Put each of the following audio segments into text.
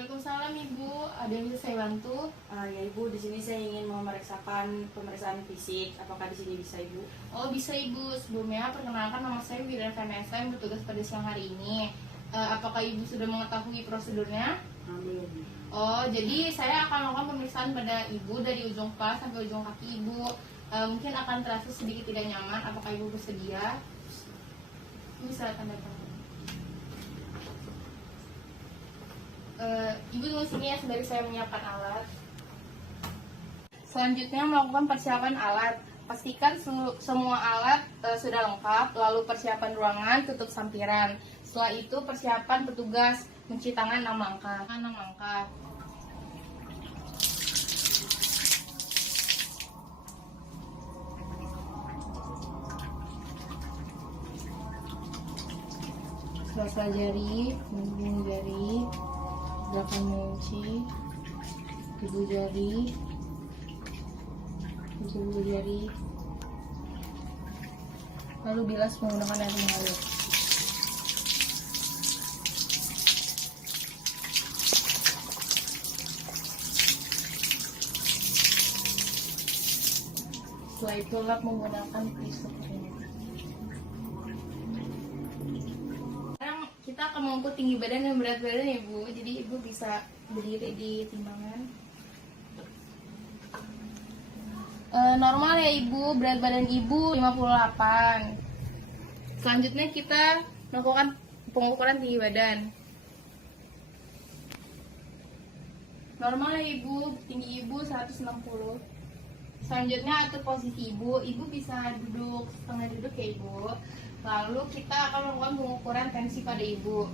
Waalaikumsalam Ibu, ada yang bisa saya bantu? Ya Ibu, di sini saya ingin memeriksakan pemeriksaan fisik. Apakah di sini bisa Ibu? Oh bisa Ibu, sebelumnya perkenalkan nama saya Wira Vanessa yang bertugas pada siang hari ini. Apakah Ibu sudah mengetahui prosedurnya? Belum. Oh, jadi saya akan melakukan pemeriksaan pada Ibu dari ujung kepala sampai ujung kaki Ibu. Mungkin akan terasa sedikit tidak nyaman. Apakah Ibu bersedia? Bisa tanda tangan. Ibu tunggu sini ya sembari saya menyiapkan alat. Selanjutnya melakukan persiapan alat. Pastikan semua alat sudah lengkap. Lalu persiapan ruangan, tutup sampiran. Setelah itu persiapan petugas mencuci tangan 6 langkah. 6 langkah. Selasa jari, ujung jari, belakang kunci, ibu jari, ujung jari, lalu bilas menggunakan air mengalir. Setelah itu lap menggunakan pisau. Sekarang kita akan mengukur tinggi badan dan berat badan ya Bu. Jadi Ibu bisa berdiri di timbangan. Normal ya Ibu, berat badan Ibu 58. Selanjutnya kita melakukan pengukuran tinggi badan. Normal ya Ibu, tinggi Ibu 160. Selanjutnya atur posisi Ibu. Ibu bisa duduk setengah duduk ya Ibu. Lalu kita akan melakukan pengukuran tensi pada Ibu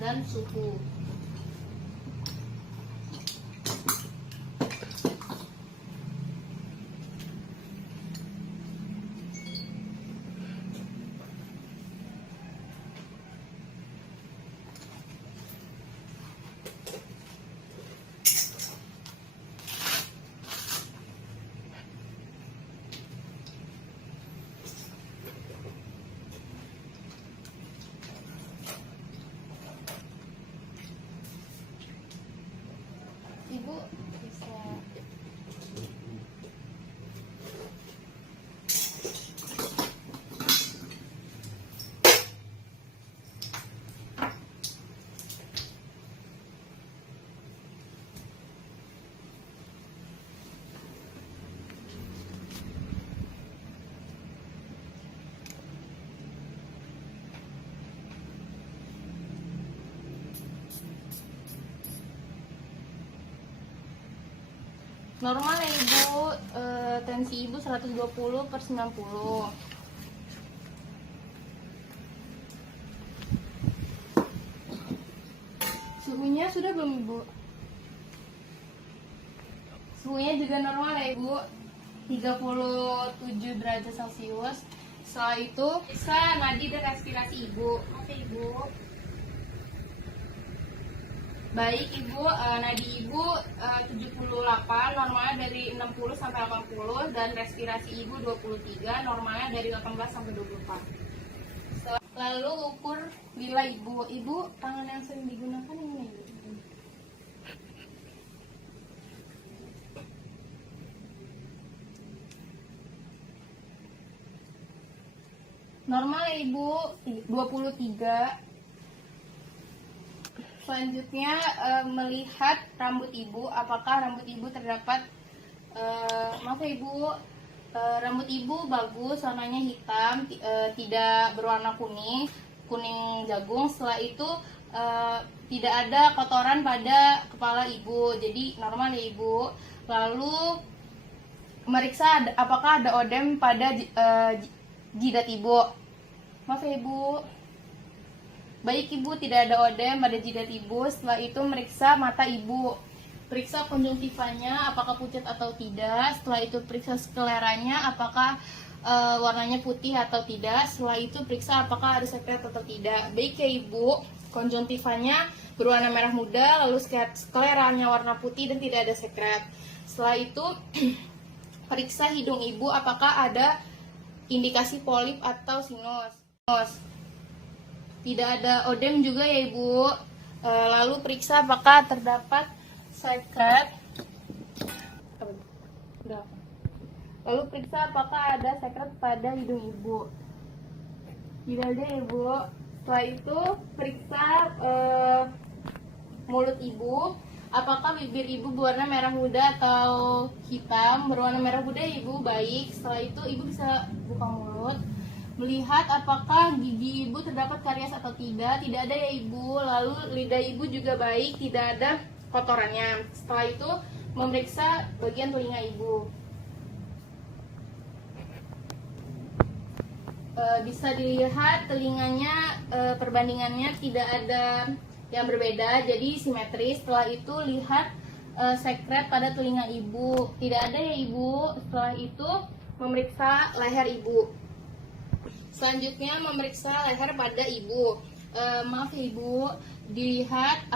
dan suhu. Ibu bisa normal ya Ibu, tensi Ibu 120/90. Suhunya sudah belum Ibu? Suhunya juga normal ya Ibu, 37 derajat Celcius. Setelah itu bisa nadi dan respirasi Ibu. Oke Ibu. Baik Ibu, nadi Ibu 78, normalnya dari 60 sampai 80, dan respirasi Ibu 23, normalnya dari 18 sampai 24. Lalu ukur bila Ibu. Ibu, tangan yang sering digunakan ini Ibu. Normal ya Ibu, 23. Selanjutnya melihat rambut Ibu, apakah rambut Ibu terdapat maaf ya Ibu, rambut Ibu bagus, warnanya hitam, tidak berwarna kuning jagung. Setelah itu tidak ada kotoran pada kepala Ibu, jadi normal ya Ibu. Lalu meriksa apakah ada odem pada jidat Ibu. Maaf ya Ibu. Baik Ibu, tidak ada odem pada jidat Ibu. Setelah itu meriksa mata Ibu. Periksa konjungtivanya apakah pucat atau tidak. Setelah itu periksa skleranya apakah warnanya putih atau tidak. Setelah itu periksa apakah ada sekret atau tidak. Baik ya Ibu, konjungtivanya berwarna merah muda, lalu skleranya warna putih dan tidak ada sekret. Setelah itu periksa hidung Ibu apakah ada indikasi polip atau sinus. Tidak ada odem juga ya Ibu. Lalu periksa apakah terdapat sekret. Lalu periksa apakah ada sekret pada hidung ibu. Tidak ada ya bu. Setelah itu periksa mulut ibu. Apakah bibir ibu berwarna merah muda atau hitam? Berwarna merah muda ibu baik. Setelah itu ibu bisa buka mulut. Melihat apakah gigi ibu terdapat karies atau tidak. Tidak ada ya ibu. Lalu lidah ibu juga baik, tidak ada kotorannya. Setelah itu memeriksa bagian telinga ibu. Bisa dilihat telinganya, perbandingannya tidak ada yang berbeda, jadi simetris. Setelah itu lihat sekret pada telinga ibu. Tidak ada ya ibu. Setelah itu memeriksa leher ibu. Selanjutnya memeriksa leher pada ibu. Maaf ya ibu, dilihat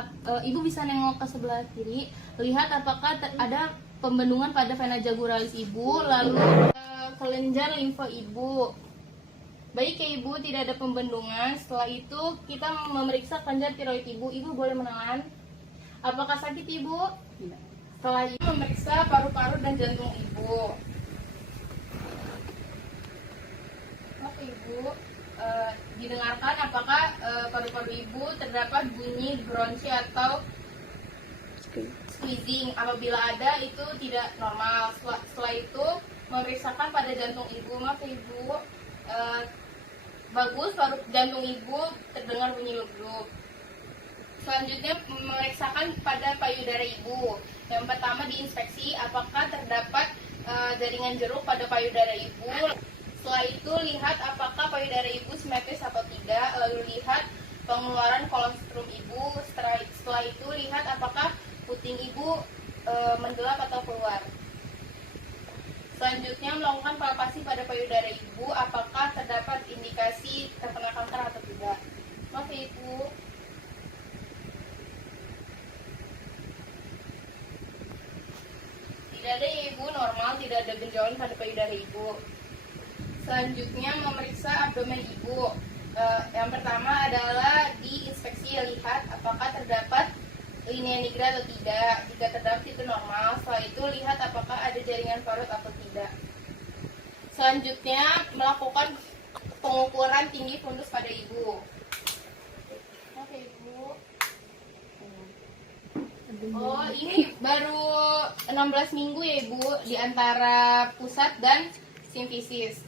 ibu bisa nengok ke sebelah kiri, lihat apakah ada pembendungan pada vena jaguralis ibu, lalu kelenjar limfa ibu. Baik ya ibu, tidak ada pembendungan. Setelah itu kita memeriksa kelenjar tiroid ibu. Ibu boleh menelan. Apakah sakit ibu? Tidak. Setelah itu memeriksa paru-paru dan jantung ibu. Oke ibu, didengarkan apakah paru-paru ibu terdapat bunyi bronchi atau squeezing. Apabila ada itu tidak normal. Setelah itu memeriksakan pada jantung ibu. Maaf ya ibu, bagus, jantung ibu terdengar bunyi leguk. Selanjutnya memeriksakan pada payudara ibu. Yang pertama diinspeksi apakah terdapat jaringan jeruk pada payudara ibu. Setelah itu lihat apakah payudara ibu simetris atau tidak. Lalu lihat pengeluaran kolostrum ibu. Setelah itu lihat apakah puting ibu menggelap atau keluar. Selanjutnya melakukan palpasi pada payudara ibu, apakah terdapat indikasi terkena kanker atau tidak. Maaf ya ibu. Tidak ada ya ibu, normal, tidak ada benjolan pada payudara ibu. Selanjutnya memeriksa abdomen ibu. Yang pertama adalah diinspeksi, lihat apakah terdapat linea nigra atau tidak. Jika terdapat itu normal. Setelah itu lihat apakah ada jaringan parut atau tidak. Selanjutnya melakukan pengukuran tinggi fundus pada ibu. Oke ibu. Oh, ini baru 16 minggu ya ibu, di antara pusat dan simfisis.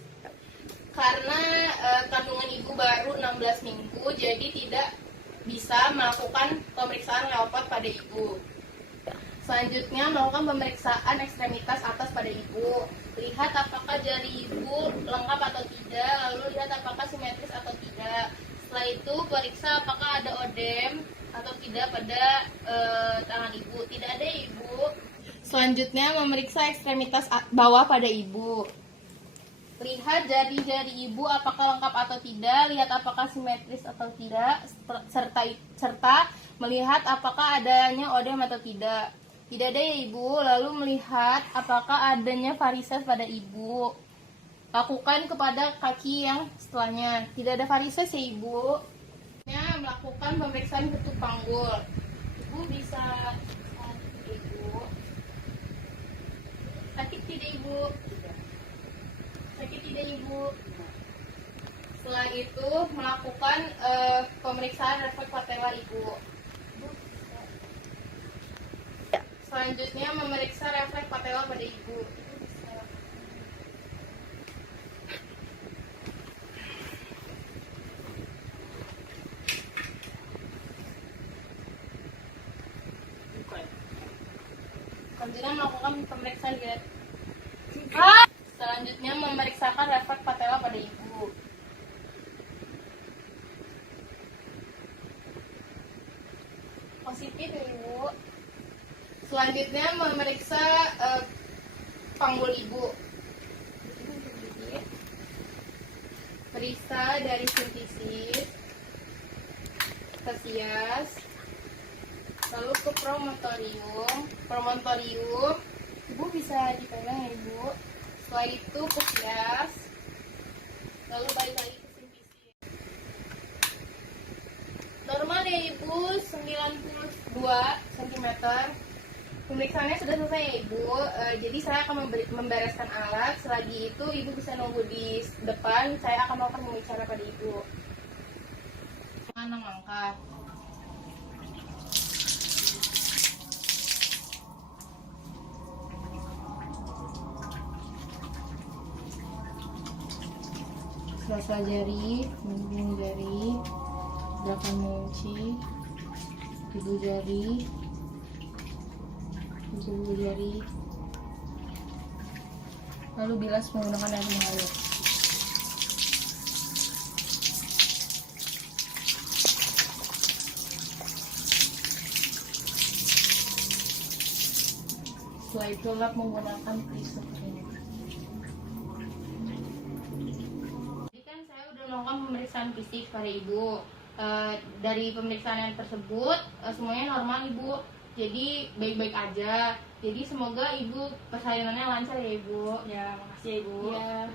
Karena kandungan ibu baru 16 minggu, jadi tidak bisa melakukan pemeriksaan leopard pada ibu. Selanjutnya melakukan pemeriksaan ekstremitas atas pada ibu. Lihat apakah jari ibu lengkap atau tidak, lalu lihat apakah simetris atau tidak. Setelah itu periksa apakah ada odem atau tidak pada tangan ibu. Tidak ada ibu. Selanjutnya memeriksa ekstremitas bawah pada ibu. Lihat jari-jari ibu apakah lengkap atau tidak, lihat apakah simetris atau tidak, serta melihat apakah adanya odem atau tidak. Tidak ada ya ibu. Lalu melihat apakah adanya varises pada ibu. Lakukan kepada kaki yang setelahnya. Tidak ada varises ya ibu. Melakukan pemeriksaan ketuk panggul. Ibu bisa ibu. Sakit tidak ibu? Sakit tidak ibu? Setelah itu melakukan pemeriksaan refleks patella ibu. Selanjutnya memeriksa refleks patella pada ibu. Selanjutnya melakukan pemeriksaan lihat. Selanjutnya memeriksakan refleks patella pada ibu. Positif ya ibu. Selanjutnya memeriksa panggul ibu. Periksa dari sintesis, fasias, lalu ke promontorium. Ibu bisa dipegang ya ibu. Setelah itu kupias, lalu balik lagi ke sintesis. Normal ya ibu 92 cm. Pemeriksaannya sudah selesai ya ibu. Jadi saya akan membereskan alat. Selagi itu ibu bisa nunggu di depan. Saya akan melakukan pemeriksaan pada ibu. Mana angkat? Sela-sela jari, melindungi jari, gerakan mengunci, ibu jari, ibu jari, lalu bilas menggunakan air mengalir. Setelah itu lap menggunakan perisai ini. Melakukan pemeriksaan fisik pada ibu. Dari pemeriksaan yang tersebut semuanya normal ibu, jadi baik-baik aja. Jadi semoga ibu persalinannya lancar ya ibu. Ya, makasih ya ibu. Ya.